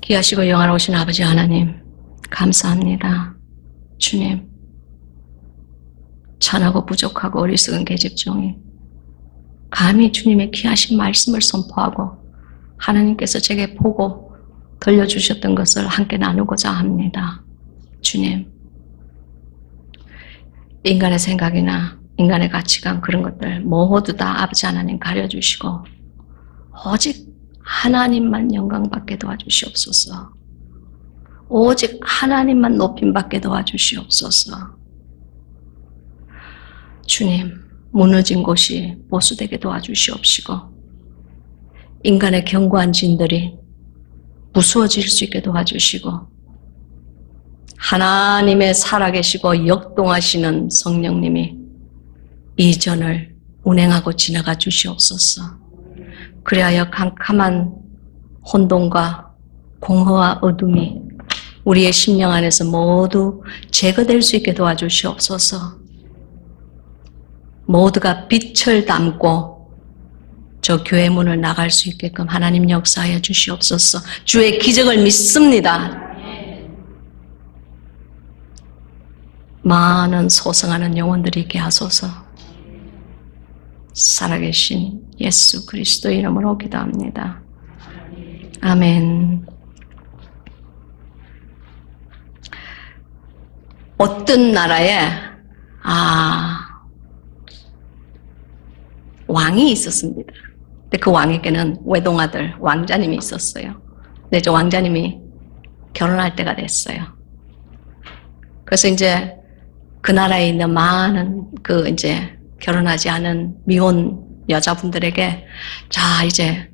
귀하시고 영화로우신 아버지 하나님, 감사합니다. 주님, 천하고 부족하고 어리석은 계집종이 감히 주님의 귀하신 말씀을 선포하고 하나님께서 제게 보고 들려주셨던 것을 함께 나누고자 합니다. 주님, 인간의 생각이나 인간의 가치관 그런 것들 모두 다 아버지 하나님 가려주시고 오직 하나님만 영광받게 도와주시옵소서. 오직 하나님만 높임받게 도와주시옵소서. 주님, 무너진 곳이 보수되게 도와주시옵시고 인간의 견고한 진들이 무수어질 수 있게 도와주시고 하나님의 살아계시고 역동하시는 성령님이 이전을 운행하고 지나가 주시옵소서. 그리하여 캄캄한 혼돈과 공허와 어둠이 우리의 심령 안에서 모두 제거될 수 있게 도와주시옵소서. 모두가 빛을 담고 저 교회 문을 나갈 수 있게끔 하나님 역사하여 주시옵소서. 주의 기적을 믿습니다. 많은 소성하는 영혼들이 있게 하소서. 살아계신 예수 그리스도의 이름으로 기도합니다. 아멘. 어떤 나라에 왕이 있었습니다. 근데 그 왕에게는 외동아들 왕자님이 있었어요. 근데 저 왕자님이 결혼할 때가 됐어요. 그래서 이제 그 나라에 있는 많은 이제 결혼하지 않은 미혼 여자분들에게 자 이제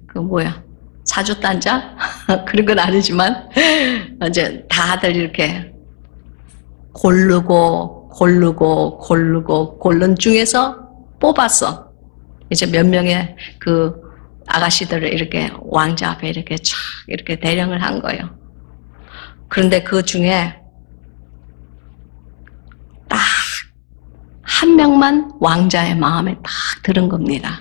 사주단자 그런 건 아니지만 이제 다들 이렇게 고른 중에서 뽑았어. 이제 몇 명의 그 아가씨들을 이렇게 왕자 앞에 이렇게 촥 이렇게 대령을 한 거예요. 그런데 그 중에 딱 한 명만 왕자의 마음에 딱 들은 겁니다.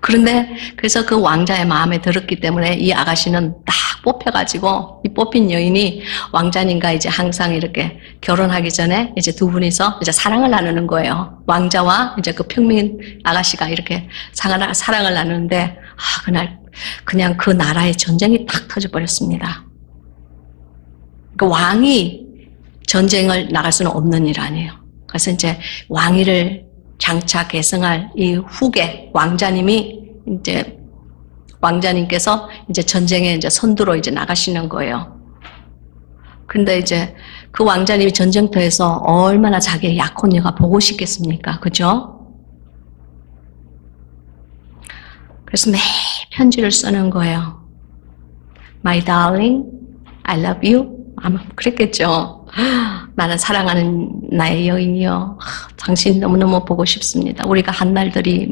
그런데 그래서 그 왕자의 마음에 들었기 때문에 이 아가씨는 딱 뽑혀가지고 이 뽑힌 여인이 왕자님과 이제 항상 이렇게 결혼하기 전에 이제 두 분이서 이제 사랑을 나누는 거예요. 왕자와 이제 그 평민 아가씨가 이렇게 사랑을 나누는데 그날 그냥 그 나라에 전쟁이 딱 터져버렸습니다. 그 왕이 전쟁을 나갈 수는 없는 일 아니에요. 그래서 이제 왕위를 장차 계승할 이 후계 왕자님께서 이제 전쟁에 이제 선두로 이제 나가시는 거예요. 근데 이제 그 왕자님이 전쟁터에서 얼마나 자기의 약혼녀가 보고 싶겠습니까? 그죠? 그래서 매일 편지를 쓰는 거예요. My darling, I love you. 아마 그랬겠죠. 나는 사랑하는 나의 여인이여, 당신 너무너무 보고 싶습니다. 우리가 한 날들이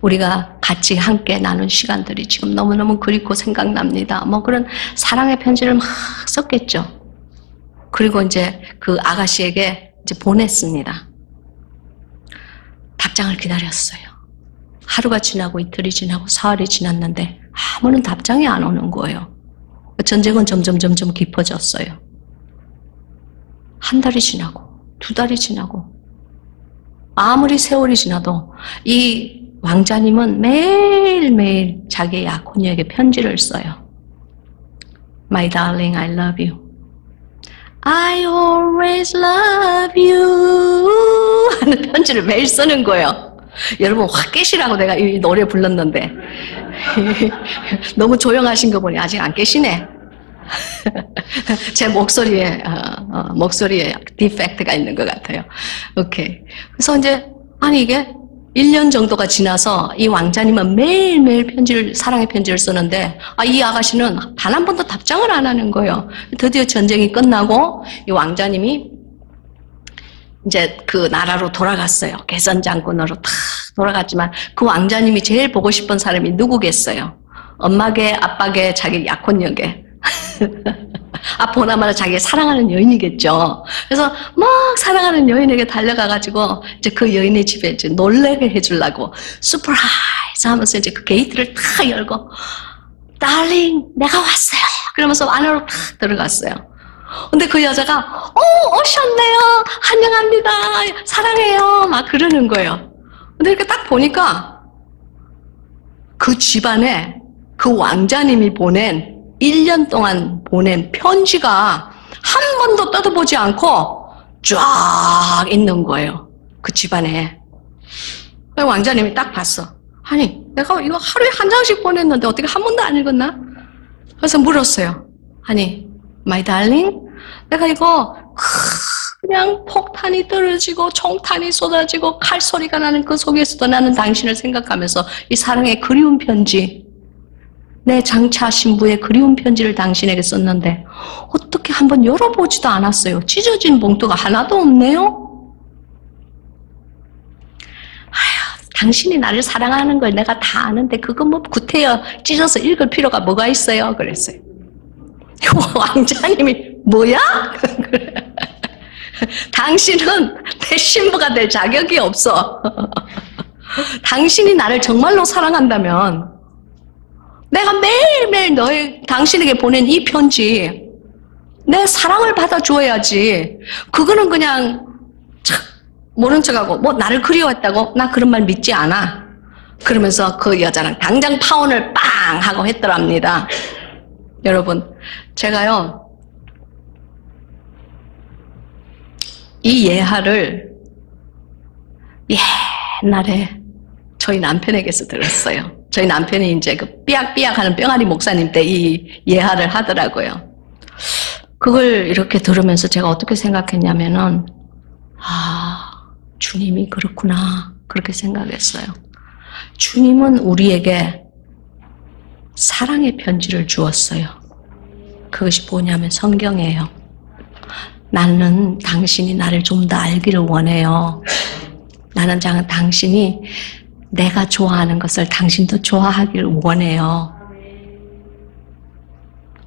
우리가 같이 함께 나눈 시간들이 지금 너무너무 그립고 생각납니다. 그런 사랑의 편지를 막 썼겠죠. 그리고 이제 그 아가씨에게 이제 보냈습니다. 답장을 기다렸어요. 하루가 지나고 이틀이 지나고 사흘이 지났는데 아무런 답장이 안 오는 거예요. 전쟁은 점점 깊어졌어요. 한 달이 지나고 두 달이 지나고 아무리 세월이 지나도 이 왕자님은 매일매일 자기의 약혼녀에게 편지를 써요. My darling, I love you. I always love you 하는 편지를 매일 쓰는 거예요. 여러분 확 깨시라고 내가 이 노래 불렀는데 너무 조용하신 거 보니 아직 안 깨시네. 제 목소리에 디펙트가 있는 것 같아요. 오케이. 그래서 이제 이게 1년 정도가 지나서 이 왕자님은 매일매일 사랑의 편지를 쓰는데 이 아가씨는 단 한 번도 답장을 안 하는 거예요. 드디어 전쟁이 끝나고 이 왕자님이 이제 그 나라로 돌아갔어요. 개선 장군으로 탁 돌아갔지만 그 왕자님이 제일 보고 싶은 사람이 누구겠어요? 엄마게, 아빠게, 자기 약혼녀게. 보나마나 자기 사랑하는 여인이겠죠. 그래서 막 사랑하는 여인에게 달려가가지고 이제 그 여인의 집에 이제 놀래게 해주려고 서프라이즈 하면서 이제 그 게이트를 탁 열고 달링, 내가 왔어요. 그러면서 안으로 탁 들어갔어요. 근데 그 여자가, 오셨네요. 환영합니다. 사랑해요. 막 그러는 거예요. 근데 이렇게 딱 보니까 그 집안에 그 왕자님이 보낸 1년 동안 보낸 편지가 한 번도 뜯어보지 않고 쫙 있는 거예요. 그 집안에. 왕자님이 딱 봤어. 아니, 내가 이거 하루에 한 장씩 보냈는데 어떻게 한 번도 안 읽었나? 그래서 물었어요. 아니, my darling, 내가 이거 그냥 폭탄이 떨어지고 총탄이 쏟아지고 칼소리가 나는 그 속에서도 나는 당신을 생각하면서 이 사랑의 그리운 편지, 내 장차 신부의 그리운 편지를 당신에게 썼는데 어떻게 한번 열어보지도 않았어요. 찢어진 봉투가 하나도 없네요. 아휴, 당신이 나를 사랑하는 걸 내가 다 아는데 그거 뭐 구태여 찢어서 읽을 필요가 뭐가 있어요? 그랬어요. 왕자님이 뭐야? 당신은 내 신부가 될 자격이 없어. 당신이 나를 정말로 사랑한다면 내가 매일매일 당신에게 보낸 이 편지, 내 사랑을 받아줘야지. 그거는 그냥 모른 척하고 뭐 나를 그리워했다고? 나 그런 말 믿지 않아. 그러면서 그 여자랑 당장 파혼을 빵 하고 했더랍니다. 여러분, 제가요 이 예화를 옛날에 저희 남편에게서 들었어요. 저희 남편이 이제 그 삐약삐약 하는 뿅아리 목사님 때 이 예화를 하더라고요. 그걸 이렇게 들으면서 제가 어떻게 생각했냐면은, 주님이 그렇구나. 그렇게 생각했어요. 주님은 우리에게 사랑의 편지를 주었어요. 그것이 뭐냐면 성경이에요. 나는 당신이 나를 좀 더 알기를 원해요. 나는 당신이 내가 좋아하는 것을 당신도 좋아하길 원해요.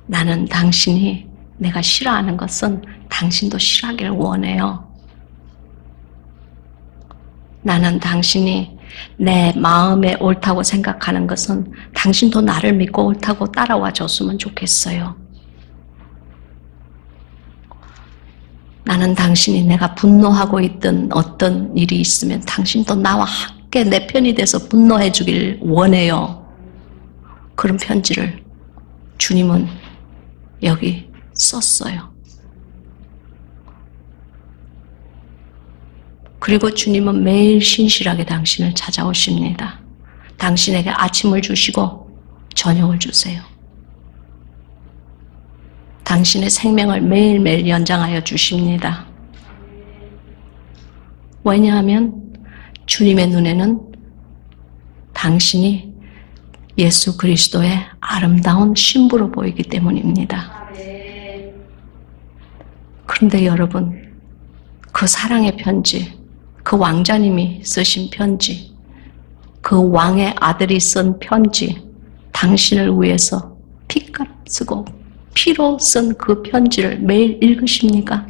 나는 당신이 내가 싫어하는 것은 당신도 싫어하길 원해요. 나는 당신이 내 마음에 옳다고 생각하는 것은 당신도 나를 믿고 옳다고 따라와 줬으면 좋겠어요. 나는 당신이 내가 분노하고 있던 어떤 일이 있으면 당신도 나와 함께 내 편이 돼서 분노해 주길 원해요. 그런 편지를 주님은 여기 썼어요. 그리고 주님은 매일 신실하게 당신을 찾아오십니다. 당신에게 아침을 주시고 저녁을 주세요. 당신의 생명을 매일매일 연장하여 주십니다. 왜냐하면 주님의 눈에는 당신이 예수 그리스도의 아름다운 신부로 보이기 때문입니다. 그런데 여러분, 그 사랑의 편지, 그 왕자님이 쓰신 편지, 그 왕의 아들이 쓴 편지, 당신을 위해서 피값 쓰고 피로 쓴 그 편지를 매일 읽으십니까?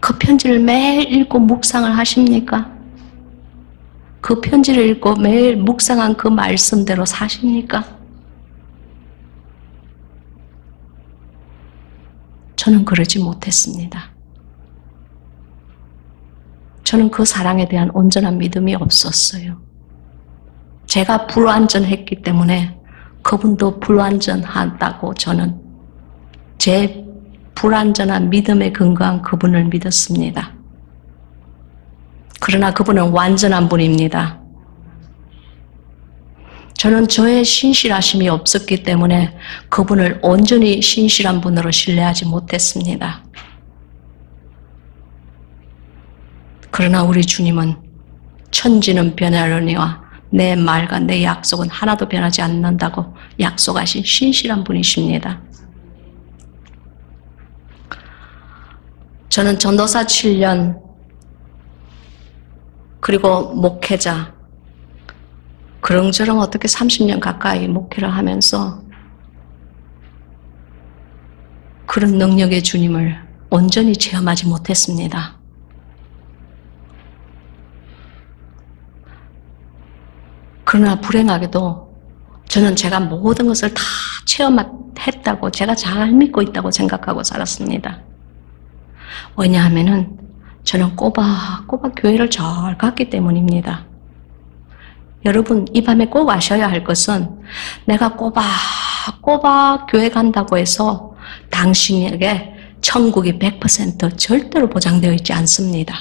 그 편지를 매일 읽고 묵상을 하십니까? 그 편지를 읽고 매일 묵상한 그 말씀대로 사십니까? 저는 그러지 못했습니다. 저는 그 사랑에 대한 온전한 믿음이 없었어요. 제가 불완전했기 때문에 그분도 불완전하다고 저는 제 불완전한 믿음에 근거한 그분을 믿었습니다. 그러나 그분은 완전한 분입니다. 저는 저의 신실하심이 없었기 때문에 그분을 온전히 신실한 분으로 신뢰하지 못했습니다. 그러나 우리 주님은 천지는 변하려니와 내 말과 내 약속은 하나도 변하지 않는다고 약속하신 신실한 분이십니다. 저는 전도사 7년 그리고 목회자 그렁저렁 어떻게 30년 가까이 목회를 하면서 그런 능력의 주님을 온전히 체험하지 못했습니다. 그러나 불행하게도 저는 제가 모든 것을 다 체험했다고, 제가 잘 믿고 있다고 생각하고 살았습니다. 왜냐하면은 저는 꼬박꼬박 교회를 잘 갔기 때문입니다. 여러분, 이 밤에 꼭 아셔야 할 것은 내가 꼬박꼬박 교회 간다고 해서 당신에게 천국이 100% 절대로 보장되어 있지 않습니다.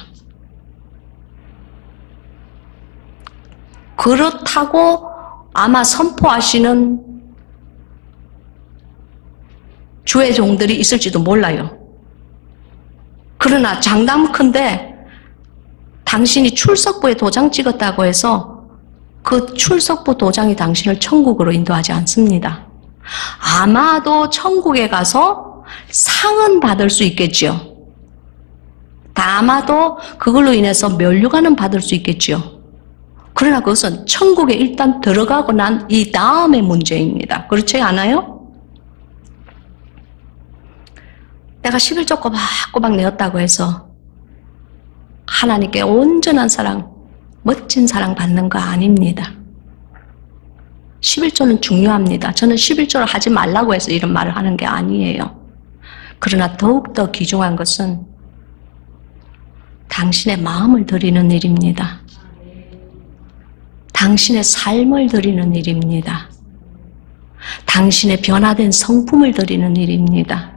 그렇다고 아마 선포하시는 주의 종들이 있을지도 몰라요. 그러나 장담컨대 당신이 출석부에 도장 찍었다고 해서 그 출석부 도장이 당신을 천국으로 인도하지 않습니다. 아마도 천국에 가서 상은 받을 수 있겠지요. 아마도 그걸로 인해서 면류관은 받을 수 있겠지요. 그러나 그것은 천국에 일단 들어가고 난 이 다음의 문제입니다. 그렇지 않아요? 내가 11조 꼬박꼬박 내었다고 해서 하나님께 온전한 사랑, 멋진 사랑 받는 거 아닙니다. 11조는 중요합니다. 저는 11조를 하지 말라고 해서 이런 말을 하는 게 아니에요. 그러나 더욱더 귀중한 것은 당신의 마음을 드리는 일입니다. 당신의 삶을 드리는 일입니다. 당신의 변화된 성품을 드리는 일입니다.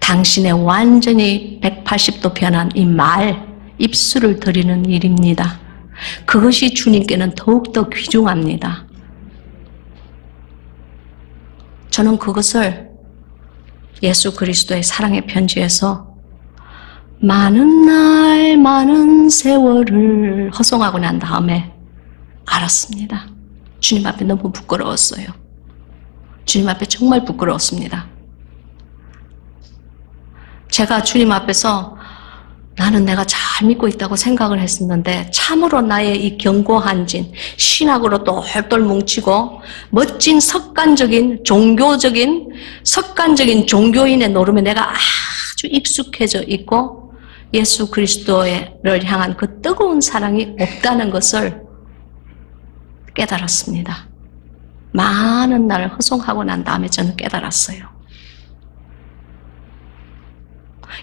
당신의 완전히 180도 변한 이 말, 입술을 드리는 일입니다. 그것이 주님께는 더욱더 귀중합니다. 저는 그것을 예수 그리스도의 사랑의 편지에서 많은 날 많은 세월을 허송하고 난 다음에 알았습니다. 주님 앞에 너무 부끄러웠어요. 주님 앞에 정말 부끄러웠습니다. 제가 주님 앞에서 나는 내가 잘 믿고 있다고 생각을 했었는데 참으로 나의 이 견고한진, 신학으로 똘똘 뭉치고 멋진 석관적인 종교인의 노름에 내가 아주 익숙해져 있고 예수 그리스도를 향한 그 뜨거운 사랑이 없다는 것을 깨달았습니다. 많은 날을 허송하고 난 다음에 저는 깨달았어요.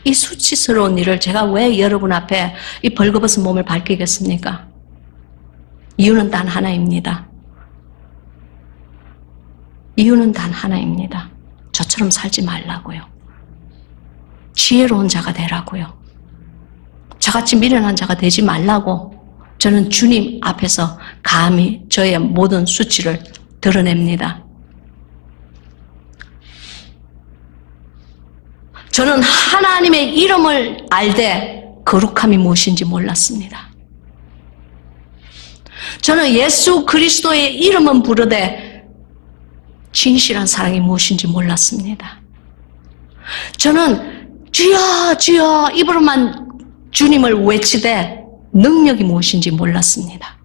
이 수치스러운 일을 제가 왜 여러분 앞에 이 벌거벗은 몸을 밝히겠습니까? 이유는 단 하나입니다. 이유는 단 하나입니다. 저처럼 살지 말라고요. 지혜로운 자가 되라고요. 저같이 미련한 자가 되지 말라고 저는 주님 앞에서 감히 저의 모든 수치를 드러냅니다. 저는 하나님의 이름을 알되 거룩함이 무엇인지 몰랐습니다. 저는 예수 그리스도의 이름은 부르되 진실한 사랑이 무엇인지 몰랐습니다. 저는 주여 주여 입으로만 주님을 외치되 능력이 무엇인지 몰랐습니다.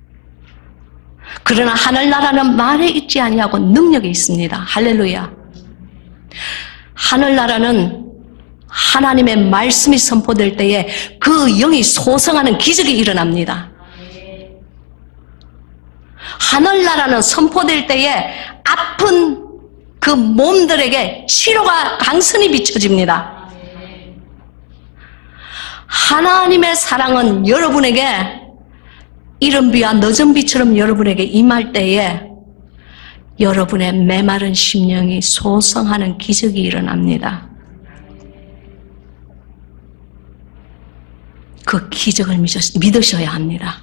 그러나 하늘나라는 말에 있지 아니하고 능력이 있습니다. 할렐루야. 하늘나라는 하나님의 말씀이 선포될 때에 그 영이 소성하는 기적이 일어납니다. 하늘나라는 선포될 때에 아픈 그 몸들에게 치료가 강선이 비춰집니다. 하나님의 사랑은 여러분에게 이른 비와 늦은 비처럼 여러분에게 임할 때에 여러분의 메마른 심령이 소성하는 기적이 일어납니다. 그 기적을 믿으셔야 합니다.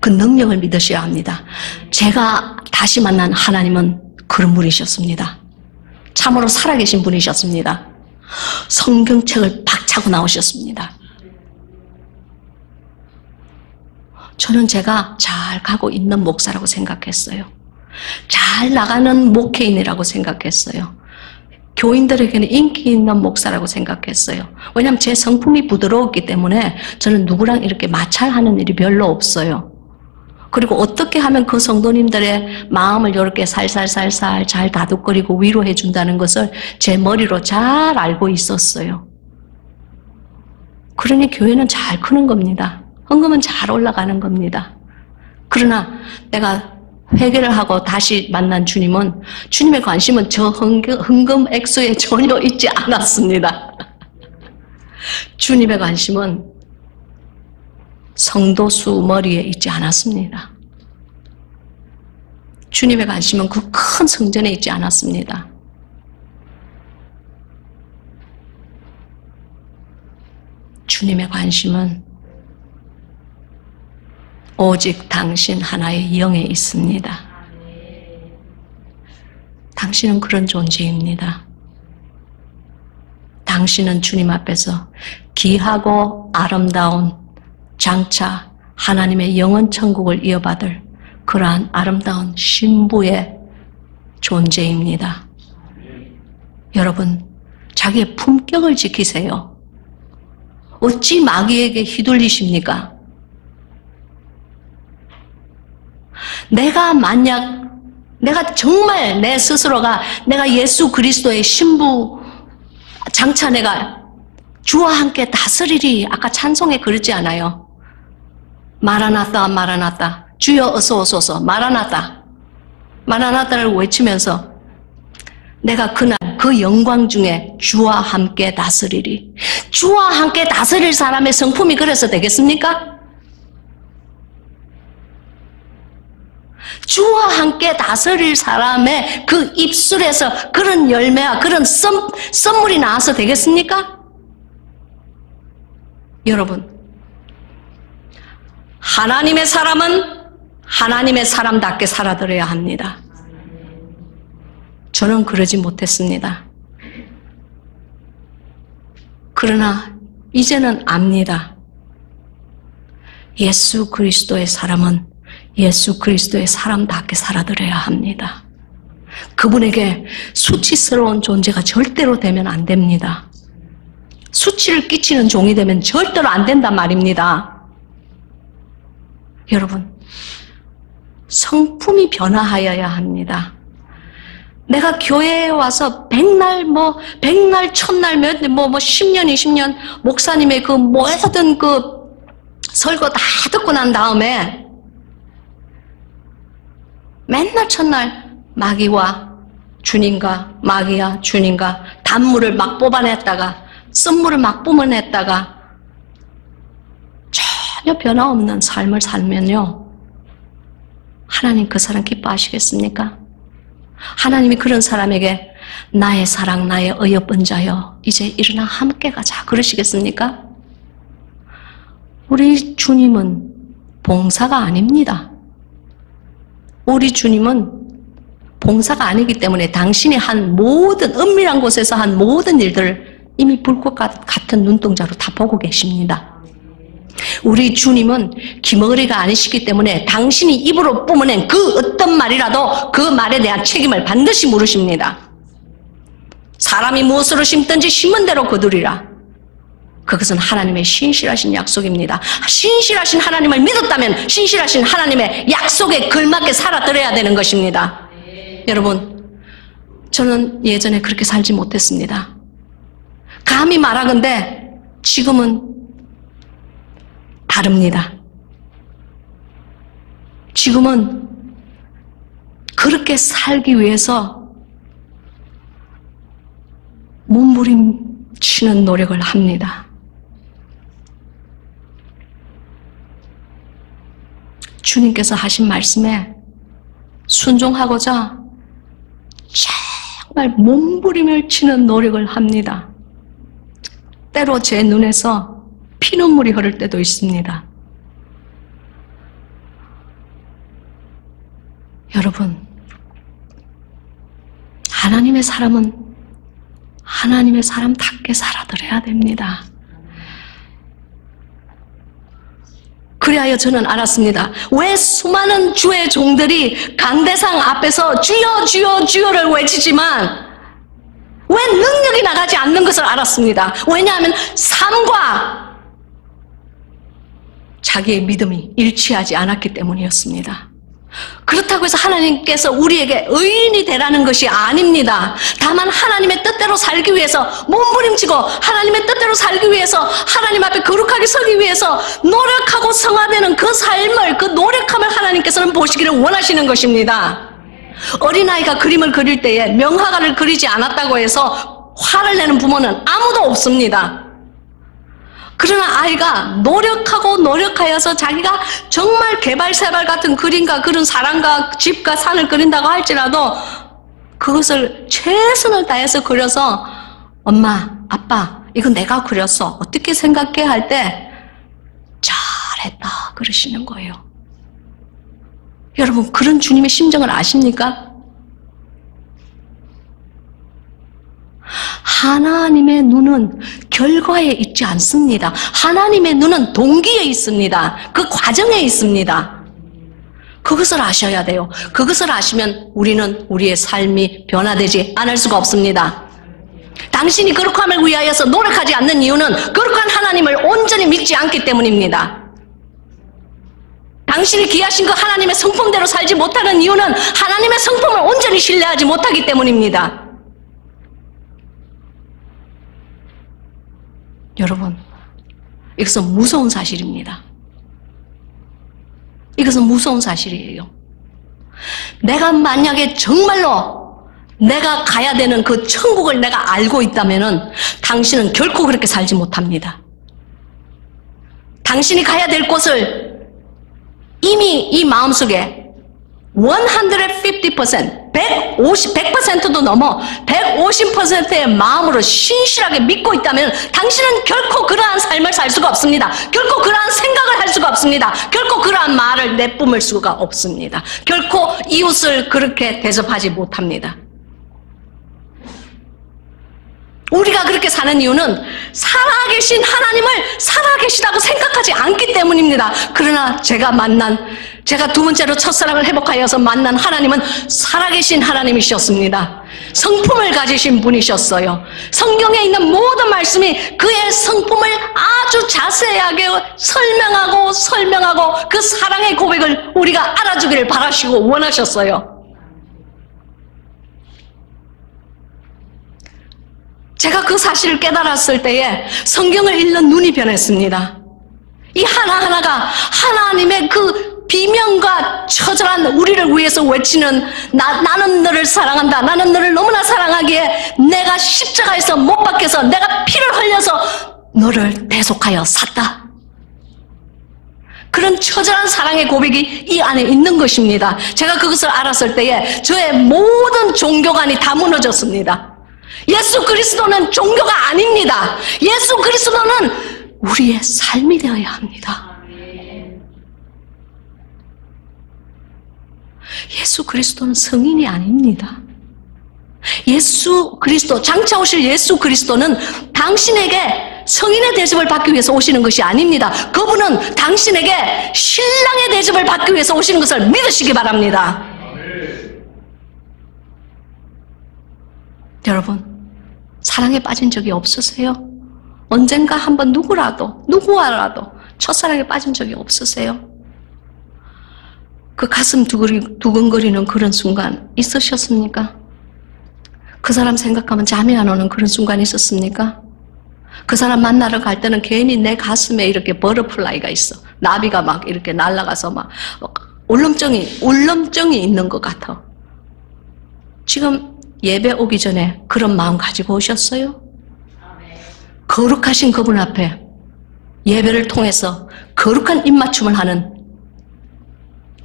그 능력을 믿으셔야 합니다. 제가 다시 만난 하나님은 그런 분이셨습니다. 참으로 살아계신 분이셨습니다. 성경책을 박차고 나오셨습니다. 저는 제가 잘 가고 있는 목사라고 생각했어요. 잘 나가는 목회인이라고 생각했어요. 교인들에게는 인기 있는 목사라고 생각했어요. 왜냐하면 제 성품이 부드러웠기 때문에 저는 누구랑 이렇게 마찰하는 일이 별로 없어요. 그리고 어떻게 하면 그 성도님들의 마음을 이렇게 살살살살 잘 다독거리고 위로해 준다는 것을 제 머리로 잘 알고 있었어요. 그러니 교회는 잘 크는 겁니다. 헌금은 잘 올라가는 겁니다. 그러나 내가 회개를 하고 다시 만난 주님은 주님의 관심은 저 헌금 액수에 전혀 있지 않았습니다. 주님의 관심은 성도 수 머리에 있지 않았습니다. 주님의 관심은 그 큰 성전에 있지 않았습니다. 주님의 관심은 오직 당신 하나의 영에 있습니다. 당신은 그런 존재입니다. 당신은 주님 앞에서 귀하고 아름다운 장차 하나님의 영원 천국을 이어받을 그러한 아름다운 신부의 존재입니다. 여러분, 자기의 품격을 지키세요. 어찌 마귀에게 휘둘리십니까? 내가 정말 내 스스로가 내가 예수 그리스도의 신부 장차 내가 주와 함께 다스리리 아까 찬송에 그러지 않아요? 마라나타 마라나타 주여 어서 오소서 마라나타 마라나타를 외치면서 내가 그날 그 영광 중에 주와 함께 다스리리. 주와 함께 다스릴 사람의 성품이 그래서 되겠습니까? 주와 함께 다스릴 사람의 그 입술에서 그런 열매와 그런 선물이 나와서 되겠습니까? 여러분, 하나님의 사람은 하나님의 사람답게 살아들어야 합니다. 저는 그러지 못했습니다. 그러나 이제는 압니다. 예수 그리스도의 사람은 예수 그리스도의 사람답게 살아들어야 합니다. 그분에게 수치스러운 존재가 절대로 되면 안 됩니다. 수치를 끼치는 종이 되면 절대로 안 된단 말입니다. 여러분, 성품이 변화하여야 합니다. 내가 교회에 와서 백날, 천날, 10년, 20년, 목사님의 그 모든 그 설교 다 듣고 난 다음에 맨날 첫날 마귀와 주님과 마귀와 주님과 단물을 막 뽑아냈다가 쓴물을 막 뿜어냈다가 전혀 변화 없는 삶을 살면요, 하나님 그 사람 기뻐하시겠습니까? 하나님이 그런 사람에게 나의 사랑 나의 어여쁜 자여 이제 일어나 함께 가자 그러시겠습니까? 우리 주님은 봉사가 아닙니다. 우리 주님은 봉사가 아니기 때문에 당신이 한 모든 은밀한 곳에서 한 모든 일들을 이미 불꽃 같은 눈동자로 다 보고 계십니다. 우리 주님은 기머리가 아니시기 때문에 당신이 입으로 뿜어낸 그 어떤 말이라도 그 말에 대한 책임을 반드시 물으십니다. 사람이 무엇으로 심든지 심은 대로 거두리라. 그것은 하나님의 신실하신 약속입니다. 신실하신 하나님을 믿었다면 신실하신 하나님의 약속에 걸맞게 살아들어야 되는 것입니다. 여러분, 저는 예전에 그렇게 살지 못했습니다. 감히 말하건대 지금은 다릅니다. 지금은 그렇게 살기 위해서 몸부림치는 노력을 합니다. 주님께서 하신 말씀에 순종하고자 정말 몸부림을 치는 노력을 합니다. 때로 제 눈에서 피눈물이 흐를 때도 있습니다. 여러분, 하나님의 사람은 하나님의 사람답게 살아들어야 됩니다. 그리하여 저는 알았습니다. 왜 수많은 주의 종들이 강대상 앞에서 주여 주여 주여를 외치지만 왜 능력이 나가지 않는 것을 알았습니다. 왜냐하면 삶과 자기의 믿음이 일치하지 않았기 때문이었습니다. 그렇다고 해서 하나님께서 우리에게 의인이 되라는 것이 아닙니다. 다만 하나님의 뜻대로 살기 위해서 몸부림치고 하나님의 뜻대로 살기 위해서 하나님 앞에 거룩하게 서기 위해서 노력하고 성화되는 그 삶을, 그 노력함을 하나님께서는 보시기를 원하시는 것입니다. 어린아이가 그림을 그릴 때에 명화가를 그리지 않았다고 해서 화를 내는 부모는 아무도 없습니다. 그러나 아이가 노력하고 노력하여서 자기가 정말 개발세발 같은 그림과 그런 사람과 집과 산을 그린다고 할지라도 그것을 최선을 다해서 그려서 엄마, 아빠, 이거 내가 그렸어. 어떻게 생각해? 할 때 잘했다 그러시는 거예요. 여러분, 그런 주님의 심정을 아십니까? 하나님의 눈은 결과에 있지 않습니다. 하나님의 눈은 동기에 있습니다. 그 과정에 있습니다. 그것을 아셔야 돼요. 그것을 아시면 우리는 우리의 삶이 변화되지 않을 수가 없습니다. 당신이 거룩함을 위하여서 노력하지 않는 이유는 거룩한 하나님을 온전히 믿지 않기 때문입니다. 당신이 기하신 그 하나님의 성품대로 살지 못하는 이유는 하나님의 성품을 온전히 신뢰하지 못하기 때문입니다. 여러분, 이것은 무서운 사실입니다. 이것은 무서운 사실이에요. 내가 만약에 정말로 내가 가야 되는 그 천국을 내가 알고 있다면 당신은 결코 그렇게 살지 못합니다. 당신이 가야 될 곳을 이미 이 마음속에 150%, 100%도 넘어 150%의 마음으로 신실하게 믿고 있다면 당신은 결코 그러한 삶을 살 수가 없습니다. 결코 그러한 생각을 할 수가 없습니다. 결코 그러한 말을 내뿜을 수가 없습니다. 결코 이웃을 그렇게 대접하지 못합니다. 우리가 그렇게 사는 이유는 살아계신 하나님을 살아계시다고 생각하지 않기 때문입니다. 그러나 제가 두 번째로 첫사랑을 회복하여서 만난 하나님은 살아계신 하나님이셨습니다. 성품을 가지신 분이셨어요. 성경에 있는 모든 말씀이 그의 성품을 아주 자세하게 설명하고 그 사랑의 고백을 우리가 알아주기를 바라시고 원하셨어요. 제가 그 사실을 깨달았을 때에 성경을 읽는 눈이 변했습니다. 이 하나하나가 하나님의 그 비명과 처절한 우리를 위해서 외치는 나는 너를 사랑한다. 나는 너를 너무나 사랑하기에 내가 십자가에서 못 박혀서 내가 피를 흘려서 너를 대속하여 샀다. 그런 처절한 사랑의 고백이 이 안에 있는 것입니다. 제가 그것을 알았을 때에 저의 모든 종교관이 다 무너졌습니다. 예수 그리스도는 종교가 아닙니다. 예수 그리스도는 우리의 삶이 되어야 합니다. 예수 그리스도는 성인이 아닙니다. 예수 그리스도, 장차 오실 예수 그리스도는 당신에게 성인의 대접을 받기 위해서 오시는 것이 아닙니다. 그분은 당신에게 신랑의 대접을 받기 위해서 오시는 것을 믿으시기 바랍니다. 여러분, 사랑에 빠진 적이 없으세요? 언젠가 한번 누구와라도 첫사랑에 빠진 적이 없으세요? 그 가슴 두근거리는 그런 순간 있으셨습니까? 그 사람 생각하면 잠이 안 오는 그런 순간이 있었습니까? 그 사람 만나러 갈 때는 괜히 내 가슴에 이렇게 버터플라이가 있어. 나비가 막 이렇게 날아가서 막 울렁증이 있는 것 같아. 지금 예배 오기 전에 그런 마음 가지고 오셨어요? 거룩하신 그분 앞에 예배를 통해서 거룩한 입맞춤을 하는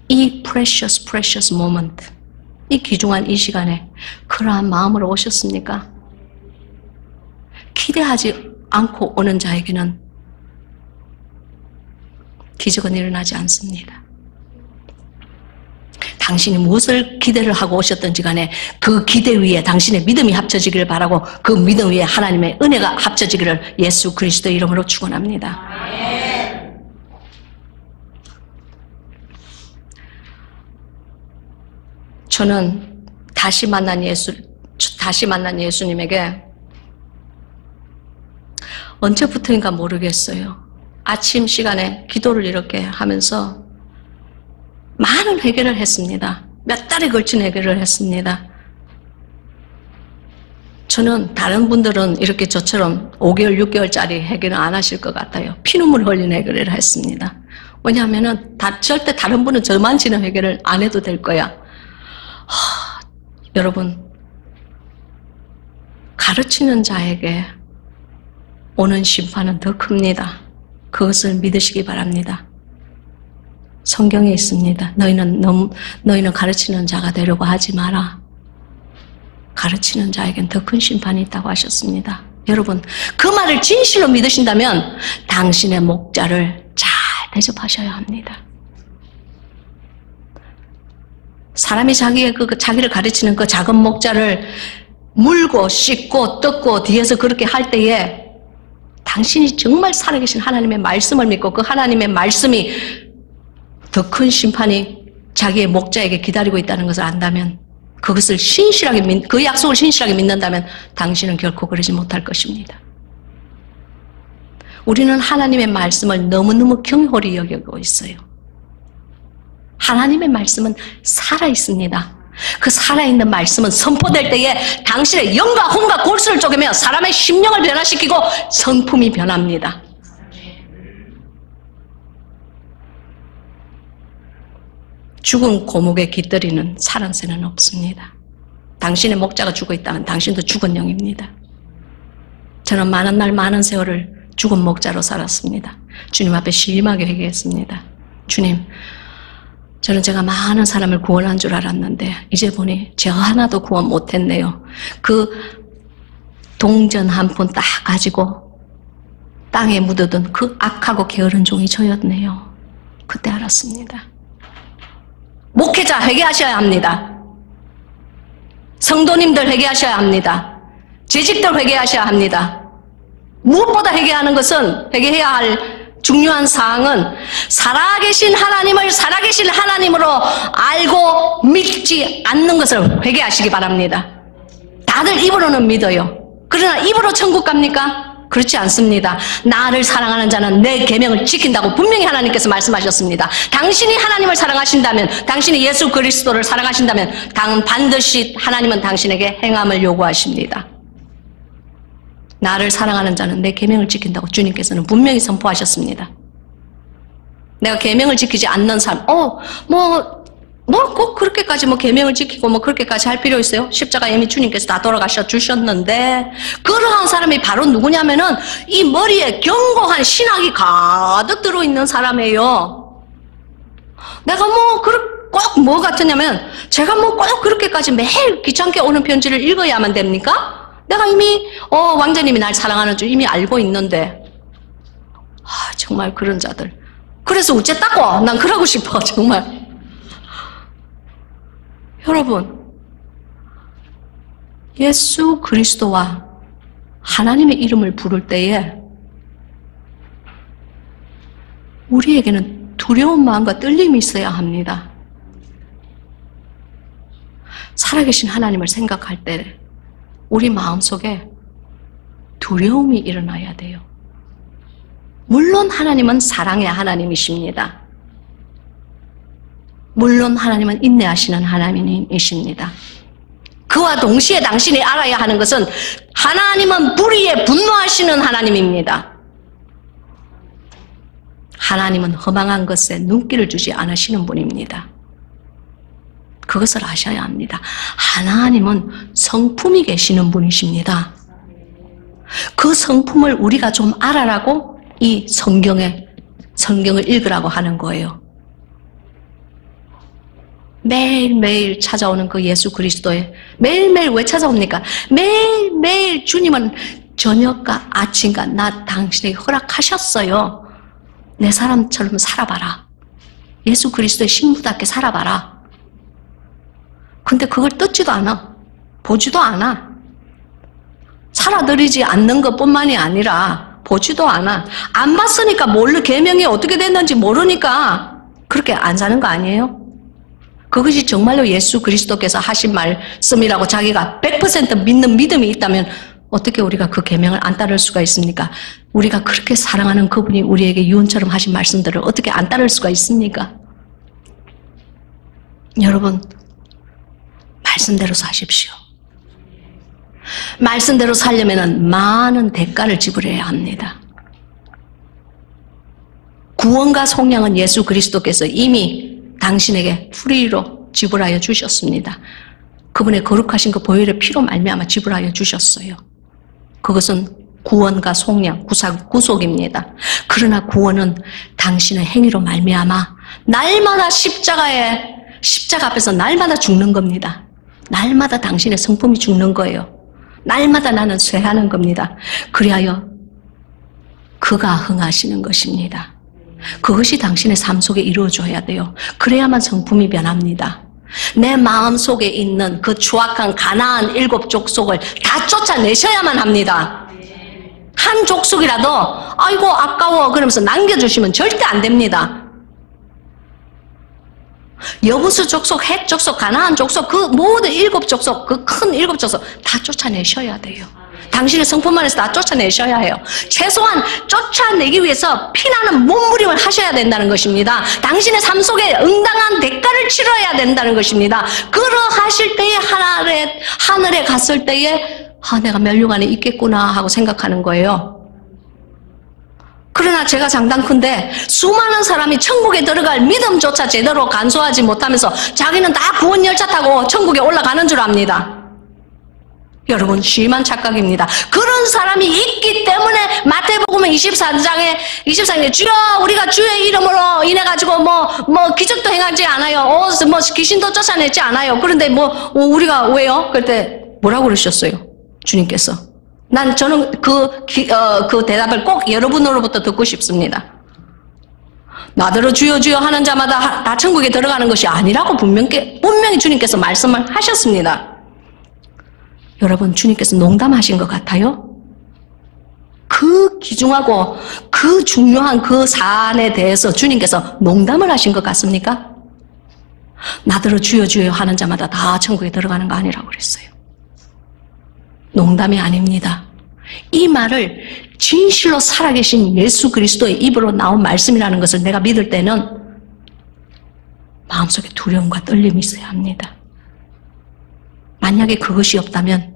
이 precious moment, 이 귀중한 이 시간에 그러한 마음으로 오셨습니까? 기대하지 않고 오는 자에게는 기적은 일어나지 않습니다. 당신이 무엇을 기대를 하고 오셨던지 간에 그 기대 위에 당신의 믿음이 합쳐지기를 바라고 그 믿음 위에 하나님의 은혜가 합쳐지기를 예수 그리스도 이름으로 축원합니다. 저는 다시 만난 예수님에게 언제부터인가 모르겠어요. 아침 시간에 기도를 이렇게 하면서 많은 해결을 했습니다. 몇 달에 걸친 해결을 했습니다. 저는 다른 분들은 이렇게 저처럼 5개월, 6개월짜리 해결은 안 하실 것 같아요. 피눈물 흘린 해결을 했습니다. 왜냐하면 절대 다른 분은 저만치는 해결을 안 해도 될 거야. 여러분, 가르치는 자에게 오는 심판은 더 큽니다. 그것을 믿으시기 바랍니다. 성경에 있습니다. 너희는 가르치는 자가 되려고 하지 마라. 가르치는 자에겐 더 큰 심판이 있다고 하셨습니다. 여러분, 그 말을 진실로 믿으신다면 당신의 목자를 잘 대접하셔야 합니다. 사람이 자기를 가르치는 그 작은 목자를 물고 씻고 뜯고 뒤에서 그렇게 할 때에 당신이 정말 살아계신 하나님의 말씀을 믿고 그 하나님의 말씀이 더 큰 심판이 자기의 목자에게 기다리고 있다는 것을 안다면, 그것을 그 약속을 신실하게 믿는다면 당신은 결코 그러지 못할 것입니다. 우리는 하나님의 말씀을 너무너무 경홀히 여기고 있어요. 하나님의 말씀은 살아있습니다. 그 살아있는 말씀은 선포될 때에 당신의 영과 혼과 골수를 쪼개며 사람의 심령을 변화시키고 성품이 변합니다. 죽은 고목에 깃들이는 살은 새는 없습니다. 당신의 목자가 죽어 있다면 당신도 죽은 영입니다. 저는 많은 날 많은 세월을 죽은 목자로 살았습니다. 주님 앞에 심하게 회개했습니다. 주님, 저는 제가 많은 사람을 구원한 줄 알았는데 이제 보니 저 하나도 구원 못했네요. 그 동전 한 푼 딱 가지고 땅에 묻어둔 그 악하고 게으른 종이 저였네요. 그때 알았습니다. 목회자 회개하셔야 합니다. 성도님들 회개하셔야 합니다. 재직들 회개하셔야 합니다. 무엇보다 회개해야 할 중요한 사항은 살아계신 하나님을 살아계신 하나님으로 알고 믿지 않는 것을 회개하시기 바랍니다. 다들 입으로는 믿어요. 그러나 입으로 천국 갑니까? 그렇지 않습니다. 나를 사랑하는 자는 내 계명을 지킨다고 분명히 하나님께서 말씀하셨습니다. 당신이 하나님을 사랑하신다면, 당신이 예수 그리스도를 사랑하신다면 반드시 하나님은 당신에게 행함을 요구하십니다. 나를 사랑하는 자는 내 계명을 지킨다고 주님께서는 분명히 선포하셨습니다. 내가 계명을 지키지 않는 사람, 꼭 그렇게까지 계명을 지키고 그렇게까지 할 필요 있어요? 십자가 이미 주님께서 다 돌아가셔 주셨는데, 그러한 사람이 바로 누구냐면은 이 머리에 견고한 신학이 가득 들어있는 사람이에요. 내가 꼭 같으냐면, 제가 꼭 그렇게까지 매일 귀찮게 오는 편지를 읽어야만 됩니까? 내가 이미 왕자님이 날 사랑하는 줄 이미 알고 있는데, 정말 그런 자들. 그래서 어쨌다고 난 그러고 싶어. 정말. 여러분, 예수 그리스도와 하나님의 이름을 부를 때에 우리에게는 두려운 마음과 떨림이 있어야 합니다. 살아계신 하나님을 생각할 때 우리 마음속에 두려움이 일어나야 돼요. 물론 하나님은 사랑의 하나님이십니다. 물론 하나님은 인내하시는 하나님이십니다. 그와 동시에 당신이 알아야 하는 것은 하나님은 불의에 분노하시는 하나님입니다. 하나님은 허망한 것에 눈길을 주지 않으시는 분입니다. 그것을 아셔야 합니다. 하나님은 성품이 계시는 분이십니다. 그 성품을 우리가 좀 알아라고 이 성경을 읽으라고 하는 거예요. 매일매일 찾아오는 그 예수 그리스도의, 매일매일 왜 찾아옵니까? 매일매일 주님은 저녁과 아침과 낮 당신에게 허락하셨어요. 내 사람처럼 살아봐라. 예수 그리스도의 신부답게 살아봐라. 근데 그걸 듣지도 않아. 보지도 않아. 살아들이지 않는 것뿐만이 아니라 보지도 않아. 안 봤으니까 계명이 어떻게 됐는지 모르니까 그렇게 안 사는 거 아니에요? 그것이 정말로 예수 그리스도께서 하신 말씀이라고 자기가 100% 믿는 믿음이 있다면 어떻게 우리가 그 계명을 안 따를 수가 있습니까? 우리가 그렇게 사랑하는 그분이 우리에게 유언처럼 하신 말씀들을 어떻게 안 따를 수가 있습니까? 여러분, 말씀대로 사십시오. 말씀대로 살려면 많은 대가를 지불해야 합니다. 구원과 속량은 예수 그리스도께서 이미 당신에게 프리로 지불하여 주셨습니다. 그분의 거룩하신 그 보혈의 피로 말미암아 지불하여 주셨어요. 그것은 구원과 속량, 구속입니다. 그러나 구원은 당신의 행위로 말미암아 날마다 십자가 앞에서 날마다 죽는 겁니다. 날마다 당신의 성품이 죽는 거예요. 날마다 나는 쇠하는 겁니다. 그리하여 그가 흥하시는 것입니다. 그것이 당신의 삶 속에 이루어져야 돼요. 그래야만 성품이 변합니다. 내 마음속에 있는 그 추악한 가나안 7 족속을 다 쫓아내셔야만 합니다. 한 족속이라도 아이고 아까워 그러면서 남겨주시면 절대 안 됩니다. 여부수 족속, 헷 족속, 가나안 족속 그 모든 7 족속, 그 큰 7 족속 다 쫓아내셔야 돼요. 당신의 성품 안에서 다 쫓아내셔야 해요. 최소한 쫓아내기 위해서 피나는 몸부림을 하셔야 된다는 것입니다. 당신의 삶 속에 응당한 대가를 치러야 된다는 것입니다. 그러하실 때에 하늘에 갔을 때에 내가 멸육 안에 있겠구나 하고 생각하는 거예요. 그러나 제가 장담컨대 수많은 사람이 천국에 들어갈 믿음조차 제대로 간수하지 못하면서 자기는 다 구원 열차 타고 천국에 올라가는 줄 압니다. 여러분, 심한 착각입니다. 그런 사람이 있기 때문에 마태복음 24장에 주여 우리가 주의 이름으로 인해 가지고 뭐 기적도 행하지 않아요. 뭐 귀신도 쫓아내지 않아요. 그런데 우리가 왜요? 그때 뭐라고 그러셨어요? 주님께서. 저는 그 대답을 꼭 여러분으로부터 듣고 싶습니다. 나더러 주여 주여 하는 자마다 다 천국에 들어가는 것이 아니라고 분명히 주님께서 말씀을 하셨습니다. 여러분, 주님께서 농담하신 것 같아요? 그 귀중하고 그 중요한 그 사안에 대해서 주님께서 농담을 하신 것 같습니까? 나더러 주여 주여 하는 자마다 다 천국에 들어가는 거 아니라고 그랬어요. 농담이 아닙니다. 이 말을 진실로 살아계신 예수 그리스도의 입으로 나온 말씀이라는 것을 내가 믿을 때는 마음속에 두려움과 떨림이 있어야 합니다. 만약에 그것이 없다면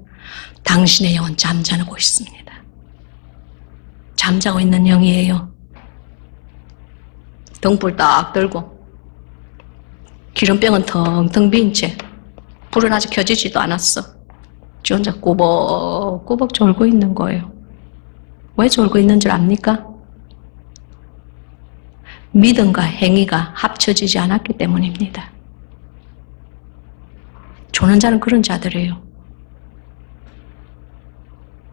당신의 영은 잠자고 있습니다. 잠자고 있는 영이에요. 등불 딱 들고 기름병은 텅텅 빈 채 불은 아직 켜지지도 않았어. 지 혼자 꾸벅꾸벅 졸고 있는 거예요. 왜 졸고 있는 줄 압니까? 믿음과 행위가 합쳐지지 않았기 때문입니다. 조는 자는 그런 자들이에요.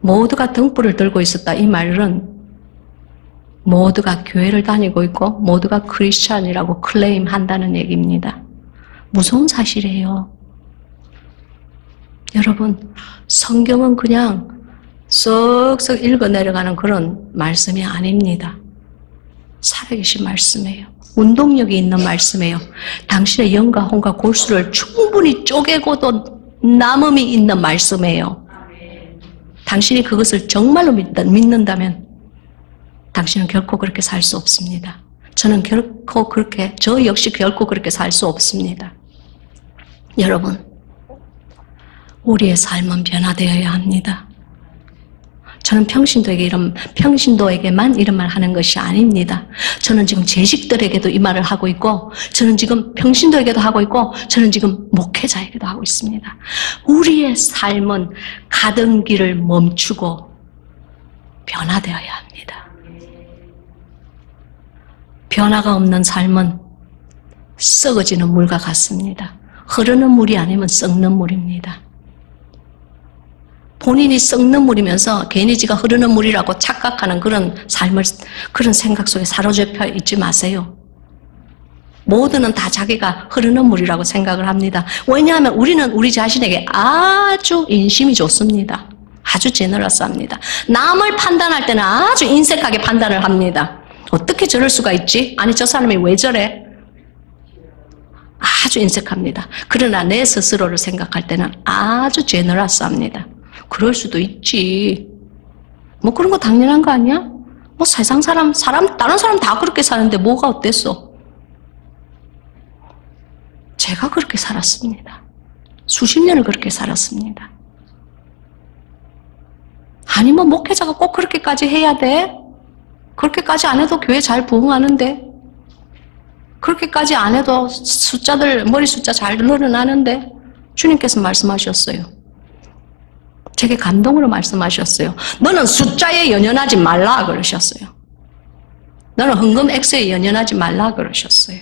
모두가 등불을 들고 있었다. 이 말은 모두가 교회를 다니고 있고 모두가 크리스찬이라고 클레임한다는 얘기입니다. 무서운 사실이에요. 여러분, 성경은 그냥 썩썩 읽어 내려가는 그런 말씀이 아닙니다. 살아계신 말씀이에요. 운동력이 있는 말씀이에요. 당신의 영과 혼과 골수를 충분히 쪼개고도 남음이 있는 말씀이에요. 당신이 그것을 정말로 믿는다면 당신은 결코 그렇게 살 수 없습니다. 저 역시 결코 그렇게 살 수 없습니다. 여러분, 우리의 삶은 변화되어야 합니다. 저는 평신도에게만 이런 말 하는 것이 아닙니다. 저는 지금 재직들에게도 이 말을 하고 있고, 저는 지금 평신도에게도 하고 있고, 저는 지금 목회자에게도 하고 있습니다. 우리의 삶은 가던 길을 멈추고 변화되어야 합니다. 변화가 없는 삶은 썩어지는 물과 같습니다. 흐르는 물이 아니면 썩는 물입니다. 본인이 썩는 물이면서 괜히 지가 흐르는 물이라고 착각하는 그런 생각 속에 사로잡혀 있지 마세요. 모두는 다 자기가 흐르는 물이라고 생각을 합니다. 왜냐하면 우리는 우리 자신에게 아주 인심이 좋습니다. 아주 제너러스합니다. 남을 판단할 때는 아주 인색하게 판단을 합니다. 어떻게 저럴 수가 있지? 아니, 저 사람이 왜 저래? 아주 인색합니다. 그러나 내 스스로를 생각할 때는 아주 제너러스합니다. 그럴 수도 있지. 뭐 그런 거 당연한 거 아니야? 뭐 세상 다른 사람 다 그렇게 사는데 뭐가 어땠어? 제가 그렇게 살았습니다. 수십 년을 그렇게 살았습니다. 아니 뭐 목회자가 꼭 그렇게까지 해야 돼? 그렇게까지 안 해도 교회 잘 부흥하는데, 그렇게까지 안 해도 숫자들 머리 숫자 잘 늘어나는데, 주님께서 말씀하셨어요. 제게 감동으로 말씀하셨어요. 너는 숫자에 연연하지 말라 그러셨어요. 너는 헌금 액수에 연연하지 말라 그러셨어요.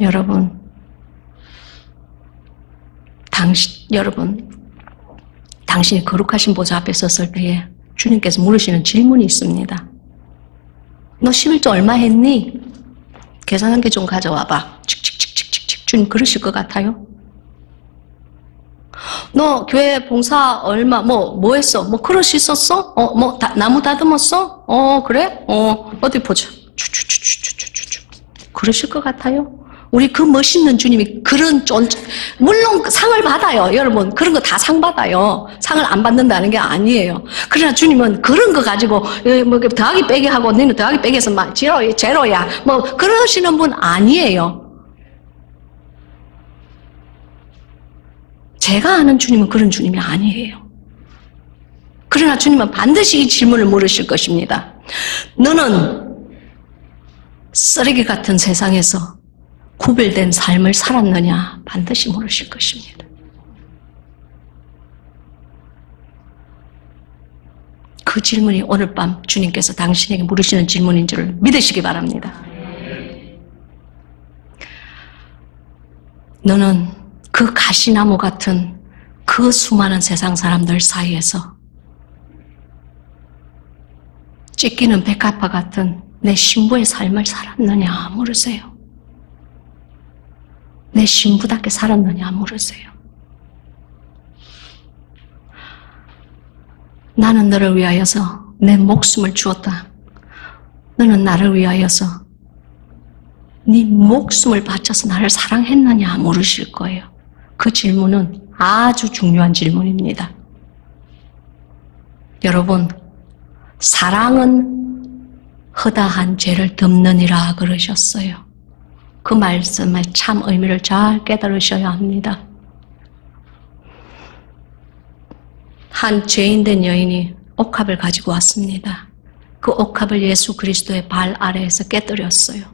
여러분, 당신이 거룩하신 보좌 앞에 섰을 때에 주님께서 물으시는 질문이 있습니다. 너 11조 얼마 했니? 계산한게 좀 가져와봐. 칙칙칙칙칙. 주님 그러실 것 같아요? 너 교회 봉사 얼마 뭐 했어? 뭐 그릇 있었어? 나무 다듬었어? 그래? 어디 보자. 그러실 것 같아요? 우리 그 멋있는 주님이 그런 물론 상을 받아요. 여러분 그런 거 다 상 받아요. 상을 안 받는다는 게 아니에요. 그러나 주님은 그런 거 가지고 뭐 더하기 빼기 하고 너는 더하기 빼기 해서 막 제로야 뭐 그러시는 분 아니에요. 제가 아는 주님은 그런 주님이 아니에요. 그러나 주님은 반드시 이 질문을 물으실 것입니다. 너는 쓰레기 같은 세상에서 구별된 삶을 살았느냐? 반드시 물으실 것입니다. 그 질문이 오늘 밤 주님께서 당신에게 물으시는 질문인 줄 믿으시기 바랍니다. 너는 그 가시나무 같은 그 수많은 세상 사람들 사이에서 찢기는 백합화 같은 내 신부의 삶을 살았느냐 물으세요. 내 신부답게 살았느냐 물으세요. 나는 너를 위하여서 내 목숨을 주었다. 너는 나를 위하여서 네 목숨을 바쳐서 나를 사랑했느냐 물으실 거예요. 그 질문은 아주 중요한 질문입니다. 여러분, 사랑은 허다한 죄를 덮느니라 그러셨어요. 그 말씀의 참 의미를 잘 깨달으셔야 합니다. 한 죄인된 여인이 옥합을 가지고 왔습니다. 그 옥합을 예수 그리스도의 발 아래에서 깨뜨렸어요.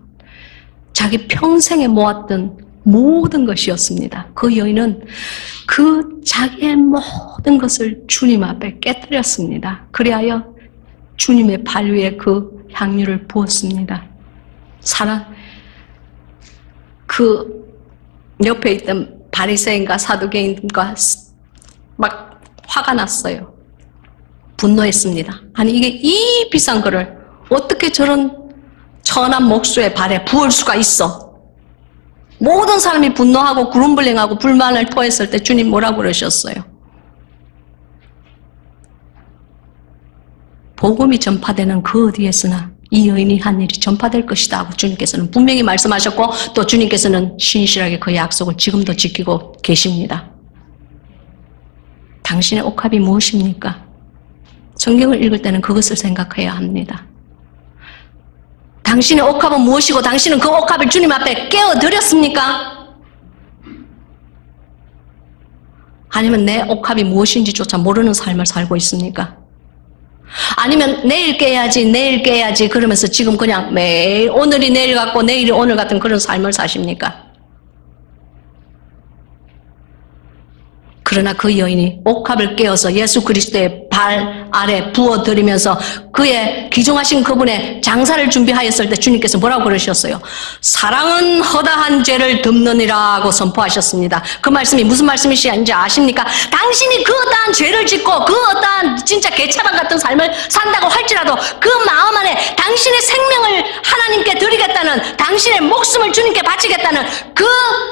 자기 평생에 모았던 모든 것이었습니다. 그 여인은 그 자기의 모든 것을 주님 앞에 깨뜨렸습니다. 그리하여 주님의 발 위에 그 향유를 부었습니다. 그 옆에 있던 바리새인과 사두개인과 막 화가 났어요. 분노했습니다. 아니 이게 이 비싼 거를 어떻게 저런 천한 목수의 발에 부을 수가 있어? 모든 사람이 분노하고 그rum블링하고 불만을 토했을 때 주님 뭐라고 그러셨어요? 복음이 전파되는 그 어디에서나 이 여인이 한 일이 전파될 것이다 하고 주님께서는 분명히 말씀하셨고 또 주님께서는 신실하게 그 약속을 지금도 지키고 계십니다. 당신의 옥합이 무엇입니까? 성경을 읽을 때는 그것을 생각해야 합니다. 당신의 옥합은 무엇이고 당신은 그 옥합을 주님 앞에 깨어드렸습니까? 아니면 내 옥합이 무엇인지조차 모르는 삶을 살고 있습니까? 아니면 내일 깨야지 그러면서 지금 그냥 매일 오늘이 내일 같고 내일이 오늘 같은 그런 삶을 사십니까? 그러나 그 여인이 옥합을 깨어서 예수 그리스도의 발 아래 부어드리면서 그의 귀중하신 그분의 장사를 준비하였을 때 주님께서 뭐라고 그러셨어요? 사랑은 허다한 죄를 덮느니라고 선포하셨습니다. 그 말씀이 무슨 말씀이신지 아십니까? 당신이 그 어떠한 죄를 짓고 그 어떠한 진짜 개차반 같은 삶을 산다고 할지라도 그 마음 안에 당신의 생명을 하나님께 드리겠다는, 당신의 목숨을 주님께 바치겠다는 그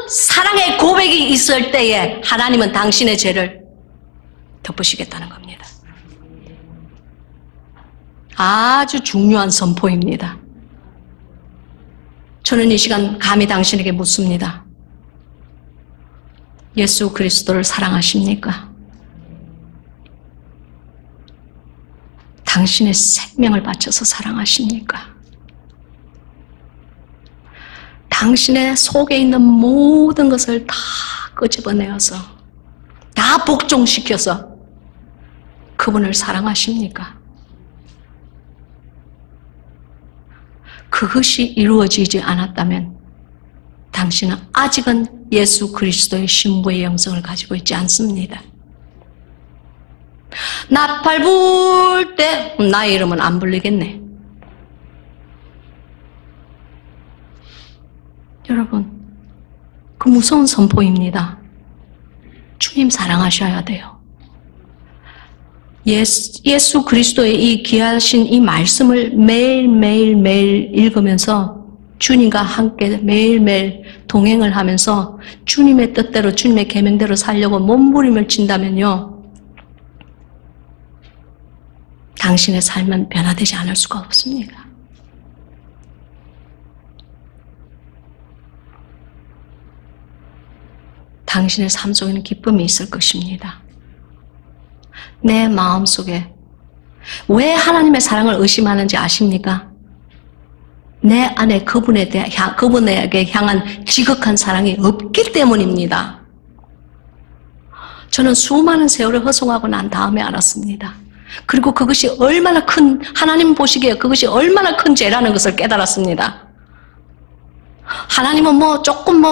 사랑의 고백이 있을 때에 하나님은 당신의 죄를 덮으시겠다는 겁니다. 아주 중요한 선포입니다. 저는 이 시간 감히 당신에게 묻습니다. 예수 그리스도를 사랑하십니까? 당신의 생명을 바쳐서 사랑하십니까? 당신의 속에 있는 모든 것을 다 끄집어내어서 다 복종시켜서 그분을 사랑하십니까? 그것이 이루어지지 않았다면 당신은 아직은 예수 그리스도의 신부의 영성을 가지고 있지 않습니다. 나팔 불 때 나의 이름은 안 불리겠네. 여러분, 그 무서운 선포입니다. 주님 사랑하셔야 돼요. 예수 그리스도의 이 귀하신 이 말씀을 매일 읽으면서 주님과 함께 매일매일 동행을 하면서 주님의 뜻대로 주님의 계명대로 살려고 몸부림을 친다면요, 당신의 삶은 변화되지 않을 수가 없습니다. 당신의 삶 속에는 기쁨이 있을 것입니다. 내 마음속에 왜 하나님의 사랑을 의심하는지 아십니까? 내 안에 그분에게 향한 지극한 사랑이 없기 때문입니다. 저는 수많은 세월을 허송하고 난 다음에 알았습니다. 그리고 그것이 얼마나 큰, 하나님 보시기에 그것이 얼마나 큰 죄라는 것을 깨달았습니다. 하나님은 조금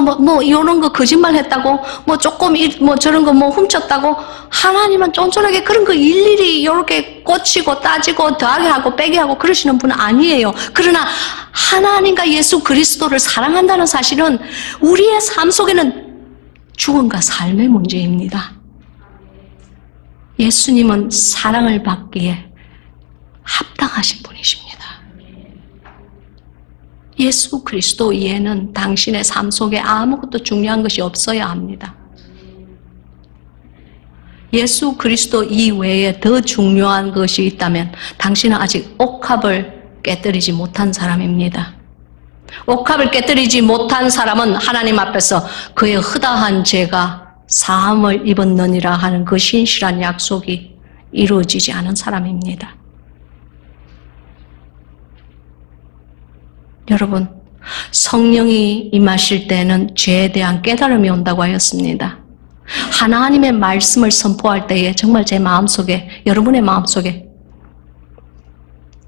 이런 거 거짓말 했다고, 조금 저런 거 훔쳤다고, 하나님은 쫀쫀하게 그런 거 일일이 이렇게 꽂히고 따지고 더하게 하고 빼게 하고 그러시는 분은 아니에요. 그러나 하나님과 예수 그리스도를 사랑한다는 사실은 우리의 삶 속에는 죽음과 삶의 문제입니다. 예수님은 사랑을 받기에 합당하신 분이십니다. 예수 그리스도 이외에는 당신의 삶 속에 아무것도 중요한 것이 없어야 합니다. 예수 그리스도 이외에 더 중요한 것이 있다면 당신은 아직 옥합을 깨뜨리지 못한 사람입니다. 옥합을 깨뜨리지 못한 사람은 하나님 앞에서 그의 허다한 죄가 사함을 입었느니라 하는 그 신실한 약속이 이루어지지 않은 사람입니다. 여러분, 성령이 임하실 때는 죄에 대한 깨달음이 온다고 하였습니다. 하나님의 말씀을 선포할 때에 정말 제 마음속에, 여러분의 마음속에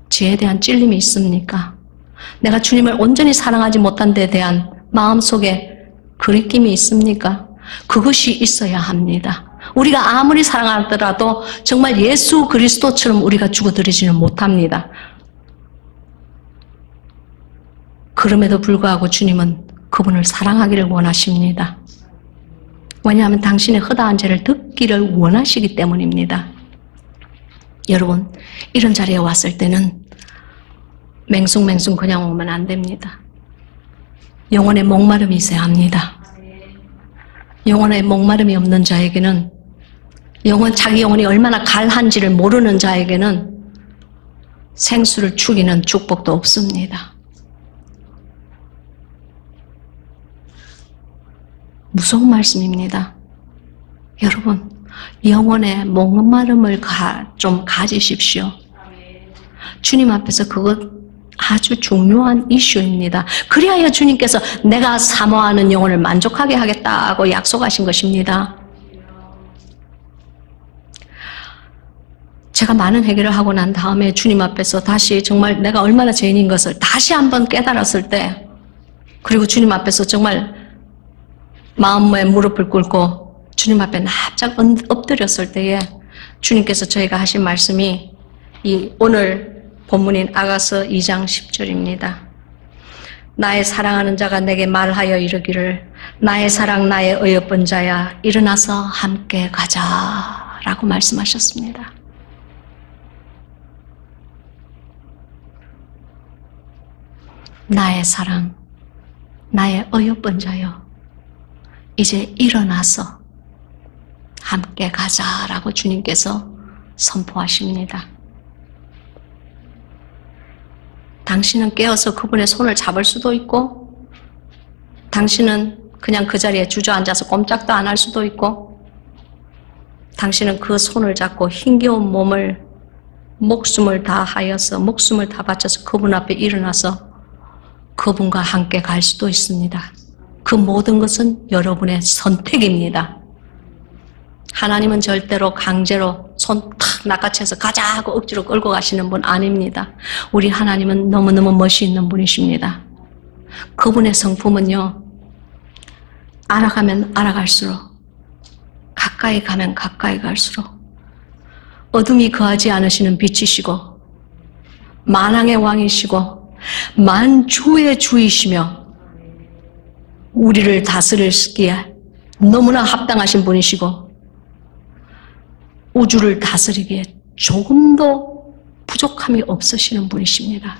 죄에 대한 찔림이 있습니까? 내가 주님을 온전히 사랑하지 못한 데 대한 마음속에 그리낌이 있습니까? 그것이 있어야 합니다. 우리가 아무리 사랑하더라도 정말 예수 그리스도처럼 우리가 죽어들이지는 못합니다. 그럼에도 불구하고 주님은 그분을 사랑하기를 원하십니다. 왜냐하면 당신의 허다한 죄를 듣기를 원하시기 때문입니다. 여러분, 이런 자리에 왔을 때는 맹숭맹숭 그냥 오면 안 됩니다. 영혼의 목마름이 있어야 합니다. 영혼의 목마름이 없는 자에게는, 자기 영혼이 얼마나 갈한지를 모르는 자에게는 생수를 죽이는 축복도 없습니다. 무서운 말씀입니다. 여러분, 영혼의 목마름을 좀 가지십시오. 주님 앞에서 그것 아주 중요한 이슈입니다. 그리하여 주님께서 내가 사모하는 영혼을 만족하게 하겠다고 약속하신 것입니다. 제가 많은 해결을 하고 난 다음에 주님 앞에서 다시 정말 내가 얼마나 죄인인 것을 다시 한번 깨달았을 때, 그리고 주님 앞에서 정말 마음에 무릎을 꿇고 주님 앞에 납작 엎드렸을 때에 주님께서 저희가 하신 말씀이 이 오늘 본문인 아가서 2장 10절입니다. 나의 사랑하는 자가 내게 말하여 이르기를 나의 사랑 나의 어여쁜 자야 일어나서 함께 가자 라고 말씀하셨습니다. 나의 사랑 나의 어여쁜 자여 이제 일어나서 함께 가자라고 주님께서 선포하십니다. 당신은 깨어서 그분의 손을 잡을 수도 있고, 당신은 그냥 그 자리에 주저앉아서 꼼짝도 안 할 수도 있고, 당신은 그 손을 잡고 힘겨운 몸을 목숨을 다하여서 목숨을 다 바쳐서 그분 앞에 일어나서 그분과 함께 갈 수도 있습니다. 그 모든 것은 여러분의 선택입니다. 하나님은 절대로 강제로 손 탁 낚아채서 가자 하고 억지로 끌고 가시는 분 아닙니다. 우리 하나님은 너무너무 멋있는 분이십니다. 그분의 성품은요, 알아가면 알아갈수록, 가까이 가면 가까이 갈수록 어둠이 거하지 않으시는 빛이시고 만왕의 왕이시고 만주의 주이시며 우리를 다스리기에 너무나 합당하신 분이시고 우주를 다스리기에 조금도 부족함이 없으시는 분이십니다.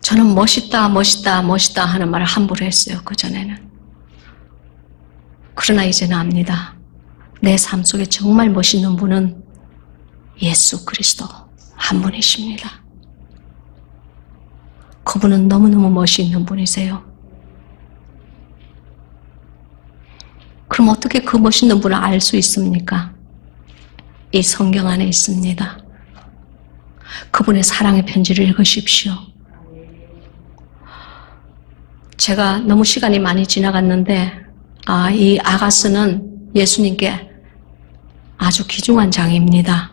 저는 멋있다 멋있다 멋있다 하는 말을 함부로 했어요. 그전에는. 그러나 이제는 압니다. 내 삶 속에 정말 멋있는 분은 예수 그리스도 한 분이십니다. 그분은 너무너무 멋있는 분이세요. 그럼 어떻게 그 멋있는 분을 알 수 있습니까? 이 성경 안에 있습니다. 그분의 사랑의 편지를 읽으십시오. 제가 너무 시간이 많이 지나갔는데 이 아가스는 예수님께 아주 귀중한 장입니다.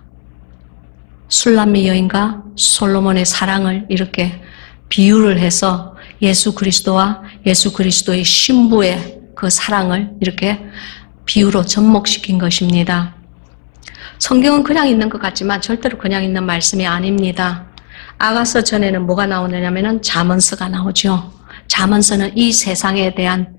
술람미 여인과 솔로몬의 사랑을 이렇게 비유를 해서 예수 그리스도와 예수 그리스도의 신부의 그 사랑을 이렇게 비유로 접목시킨 것입니다. 성경은 그냥 있는 것 같지만 절대로 그냥 있는 말씀이 아닙니다. 아가서 전에는 뭐가 나오느냐면은 잠언서가 나오죠. 잠언서는 이 세상에 대한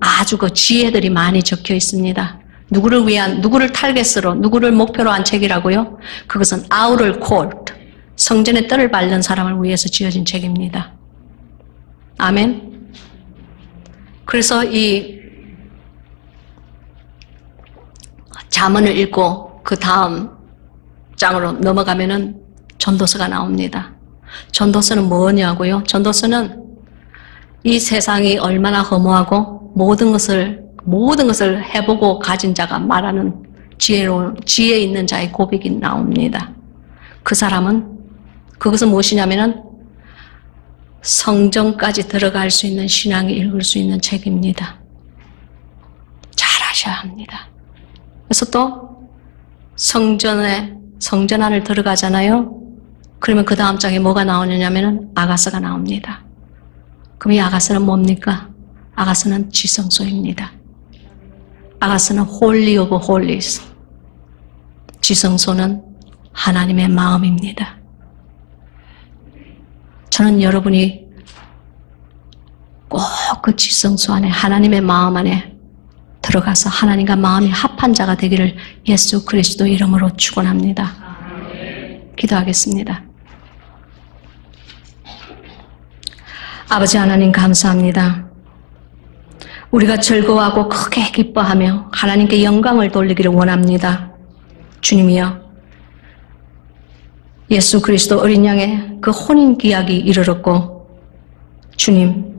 아주 그 지혜들이 많이 적혀 있습니다. 누구를 타겟으로, 누구를 목표로 한 책이라고요? 그것은 아우럴 콜트, 성전에 뜰을 밟는 사람을 위해서 지어진 책입니다. 아멘. 그래서 이 잠언을 읽고 그 다음 장으로 넘어가면은 전도서가 나옵니다. 전도서는 뭐냐고요? 전도서는 이 세상이 얼마나 허무하고 모든 것을 해보고 가진 자가 말하는 지혜 있는 자의 고백이 나옵니다. 그 사람은 그것은 무엇이냐면은 성전까지 들어갈 수 있는 신앙이 읽을 수 있는 책입니다. 잘 하셔야 합니다. 그래서 또 성전 안을 들어가잖아요. 그러면 그 다음 장에 뭐가 나오느냐면은 아가서가 나옵니다. 그럼 이 아가서는 뭡니까? 아가서는 지성소입니다. 아가서는 홀리 오브 홀리스. 지성소는 하나님의 마음입니다. 저는 여러분이 꼭 그 지성소 안에 하나님의 마음 안에 들어가서 하나님과 마음이 합한 자가 되기를 예수 그리스도 이름으로 축원합니다. 기도하겠습니다. 아버지 하나님 감사합니다. 우리가 즐거워하고 크게 기뻐하며 하나님께 영광을 돌리기를 원합니다. 주님이여, 예수 그리스도 어린 양의 그 혼인 기약이 이르렀고, 주님,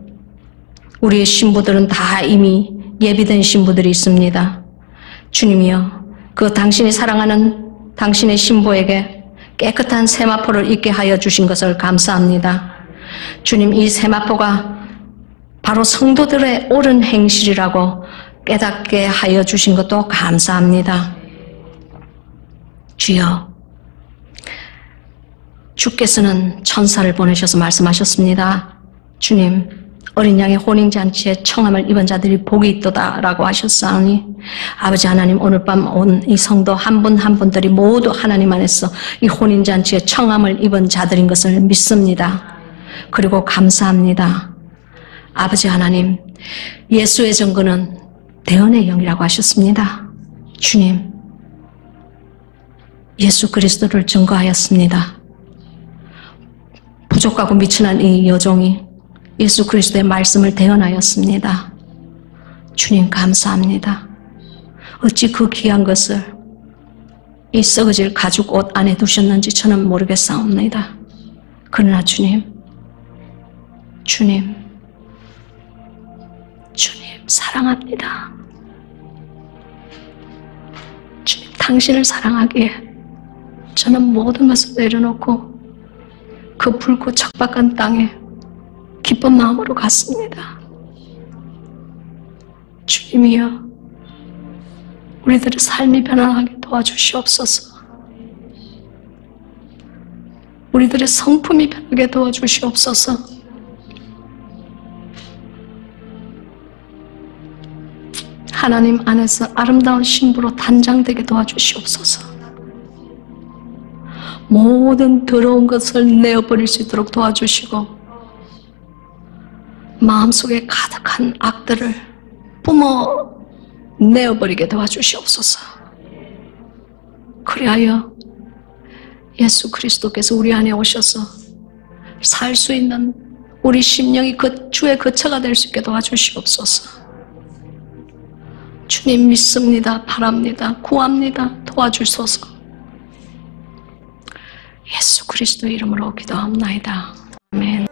우리의 신부들은 다 이미 예비된 신부들이 있습니다. 주님이여, 그 당신이 사랑하는 당신의 신부에게 깨끗한 세마포를 입게 하여 주신 것을 감사합니다. 주님, 이 세마포가 바로 성도들의 옳은 행실이라고 깨닫게 하여 주신 것도 감사합니다. 주여, 주께서는 천사를 보내셔서 말씀하셨습니다. 주님, 어린 양의 혼인잔치에 청함을 입은 자들이 복이 있도다라고 하셨사오니 아버지 하나님, 오늘 밤 온 이 성도 한 분 한 분들이 모두 하나님 안에서 이 혼인잔치에 청함을 입은 자들인 것을 믿습니다. 그리고 감사합니다. 아버지 하나님, 예수의 증거는 대언의 영이라고 하셨습니다. 주님, 예수 그리스도를 증거하였습니다. 부족하고 미천한 이 여종이 예수 그리스도의 말씀을 대언하였습니다. 주님 감사합니다. 어찌 그 귀한 것을 이 썩어질 가죽 옷 안에 두셨는지 저는 모르겠사옵니다. 그러나 주님 사랑합니다. 주님, 당신을 사랑하기에 저는 모든 것을 내려놓고 그 붉고 척박한 땅에 기쁜 마음으로 갔습니다. 주님이여, 우리들의 삶이 변화하게 도와주시옵소서. 우리들의 성품이 변하게 도와주시옵소서. 하나님 안에서 아름다운 신부로 단장되게 도와주시옵소서. 모든 더러운 것을 내어버릴 수 있도록 도와주시고 마음속에 가득한 악들을 뿜어 내어버리게 도와주시옵소서. 그리하여 예수 그리스도께서 우리 안에 오셔서 살 수 있는 우리 심령이 그 주의 거처가 될 수 있게 도와주시옵소서. 주님 믿습니다. 바랍니다. 구합니다. 도와주소서. 예수 그리스도 이름으로 기도합나이다. 아멘.